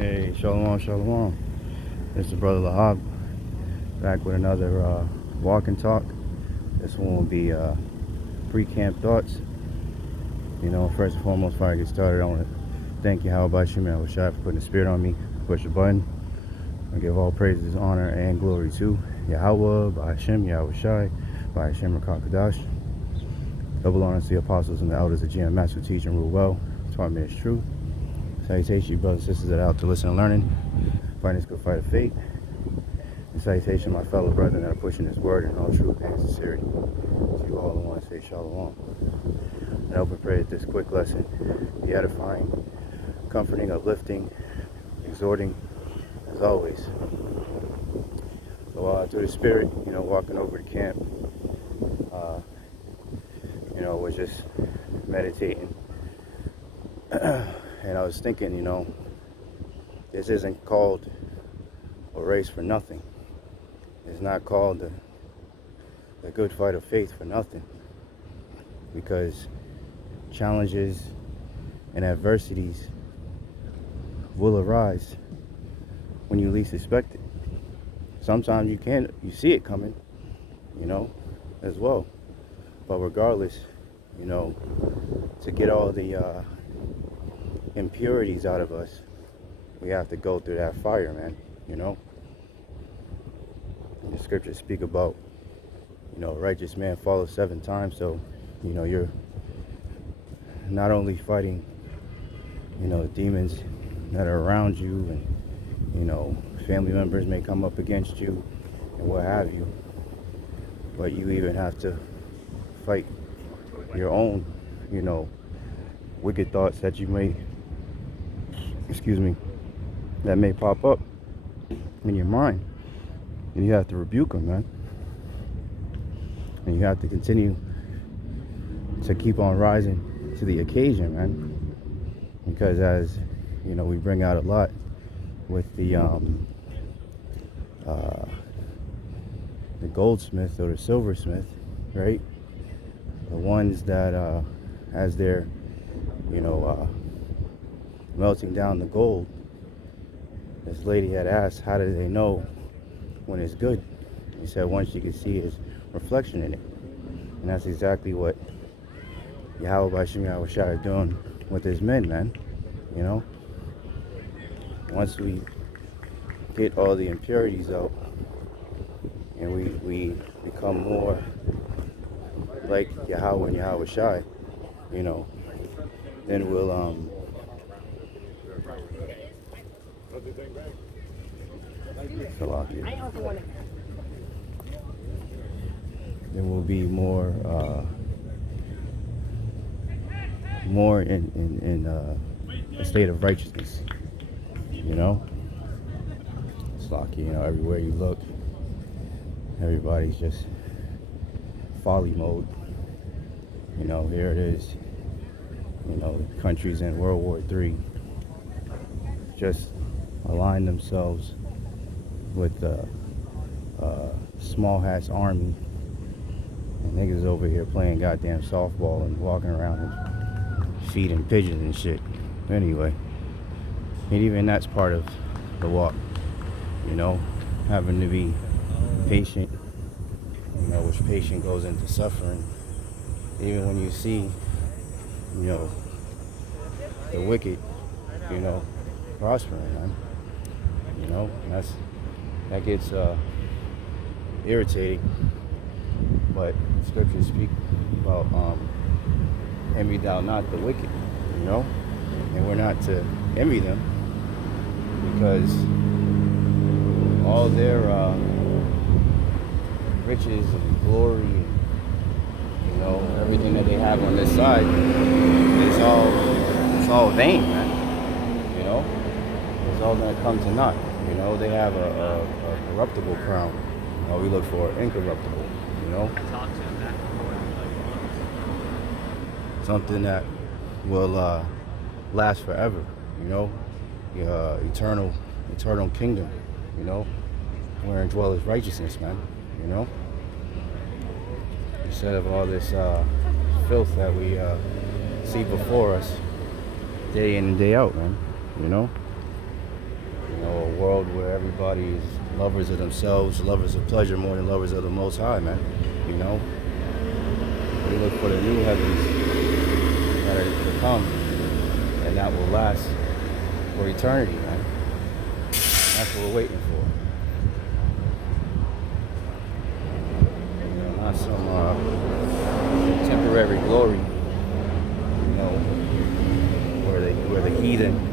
Hey, shalom, shalom. This is Brother Lahab, back with another walk and talk. This one will be pre-camp thoughts. First and foremost, before I get started, I want to thank Yahawashi and Yahawashi for putting the spirit on me. Push the button. I give all praises, honor, and glory to Yahawah, Bahasham, Yahawashi, Bahasham Rakakadash. Double honor to the apostles and the elders of GMS who teach and rule well, taught me its truth. Salutation, brothers and sisters that are out to listen and learning. Find this good fight of faith. And salutation, my fellow brethren that are pushing this word in all truth and sincerity. To you all, I want to say shalom. And I hope and pray that this quick lesson be edifying, comforting, uplifting, exhorting, as always. So through the spirit, walking over to camp, was just meditating. And I was thinking, this isn't called a race for nothing. It's not called the good fight of faith for nothing. Because challenges and adversities will arise when you least expect it. Sometimes you see it coming, as well. But regardless, to get all the impurities out of us, we have to go through that fire, man. The scriptures speak about, a righteous man falls 7 times. So, you're not only fighting, demons that are around you, and, family members may come up against you and what have you, but you even have to fight your own, wicked thoughts that you may, that may pop up in your mind. And you have to rebuke them, man. And you have to continue to keep on rising to the occasion, man. Because as, we bring out a lot with the goldsmith or the silversmith, right? The ones that, as they're, melting down the gold, this lady had asked, how do they know when it's good? He said once you can see his reflection in it. And that's exactly what Yahawah Bahasham Yahawashi are doing with his men, man. Once we get all the impurities out and we become more like Yahawah and Yahawashi, then we'll then we'll be more in a state of righteousness. It's like, everywhere you look, everybody's just folly mode. Here it is. Countries in World War III just align themselves with the small hats army, and niggas over here playing goddamn softball and walking around and feeding pigeons and shit. Anyway, and even that's part of the walk, having to be patient, which patient goes into suffering. Even when you see, the wicked, prospering, man. And that gets irritating. But the scriptures speak about envy thou not the wicked, and we're not to envy them, because all their riches and glory and everything that they have on this side it's all vain, man. It's all gonna come to naught. They have a corruptible crown. We look for incorruptible. Something that will last forever. Eternal kingdom. Wherein dwelleth righteousness, man. Instead of all this filth that we see before us day in and day out, man. world where everybody is lovers of themselves, lovers of pleasure more than lovers of the Most High, man. You know? We look for the new heavens that are to come, and that will last for eternity, man. That's what we're waiting for. You know, not some temporary glory, you know, where the heathen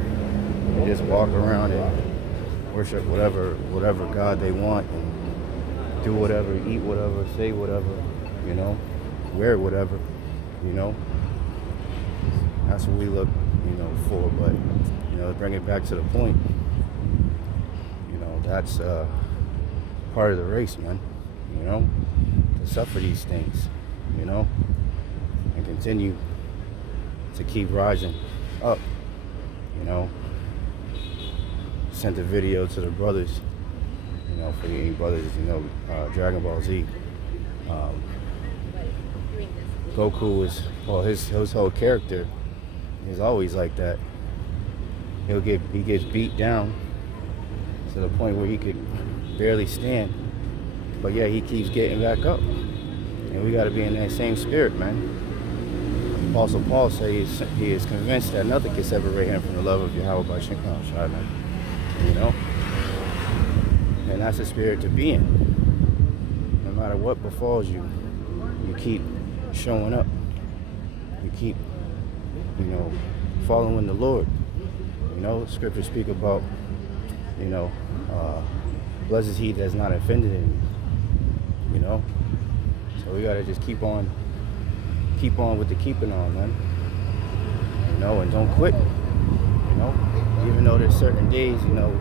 they just walk around and worship whatever God they want and do whatever, eat whatever, say whatever, you know, wear whatever, you know. That's what we look, you know, for. But, you know, to bring it back to the point, you know, that's part of the race, man, you know, to suffer these things, you know, and continue to keep rising up, you know. Sent a video to the brothers, you know, for any brothers, you know, Dragon Ball Z. Goku is, well, his whole character is always like that. He gets beat down to the point where he could barely stand, but yeah, he keeps getting back up. And we got to be in that same spirit, man. Apostle Paul says he is convinced that nothing can separate him from the love of Yahawah by Shemai, man. You know? And that's the spirit to be in. No matter what befalls you, you keep showing up. You keep, you know, following the Lord. You know, scriptures speak about, you know, blessed is he that's not offended in you. You know? So we gotta just keep on with the keeping on, man. You know, and don't quit. You know? Even though there's certain days, you know,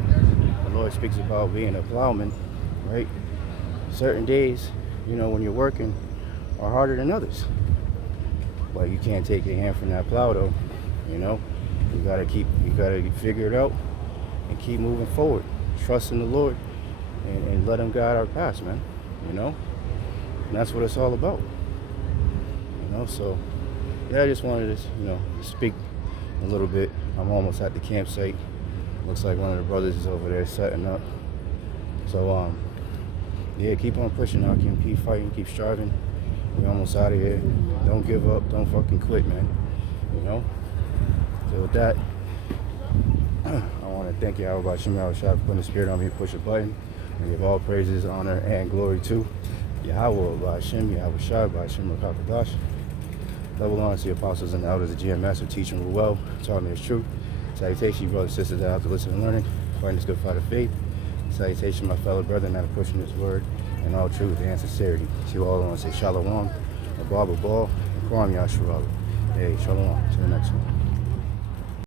the Lord speaks about being a plowman, right? Certain days, you know, when you're working are harder than others. But you can't take your hand from that plow though, you know? You gotta figure it out and keep moving forward. Trust in the Lord and let him guide our paths, man. You know? And that's what it's all about. You know, so yeah, I just wanted to, you know, speak a little bit. I'm almost at the campsite. Looks like one of the brothers is over there setting up. So yeah, keep on pushing out, keep fighting, keep striving. We're almost out of here. Don't give up, don't fucking quit, man. You know? So with that, I want to thank Bahasham for putting the spirit on me to push a button. And give all praises, honor, and glory to Yahawah, Bahasham, Yahawashi, Bahasham, Rakakadash. Double honor to the apostles and the elders of GMS for teaching me well, taught me the truth. Salutation, you brothers and sisters that have to listen and learning, fighting this good fight of faith. Salutation, my fellow brethren that are pushing this word in all truth and sincerity. To all, I want to say Shalom, Abba Ball, and Kwam Yashua. Hey, Shalom. To the next one.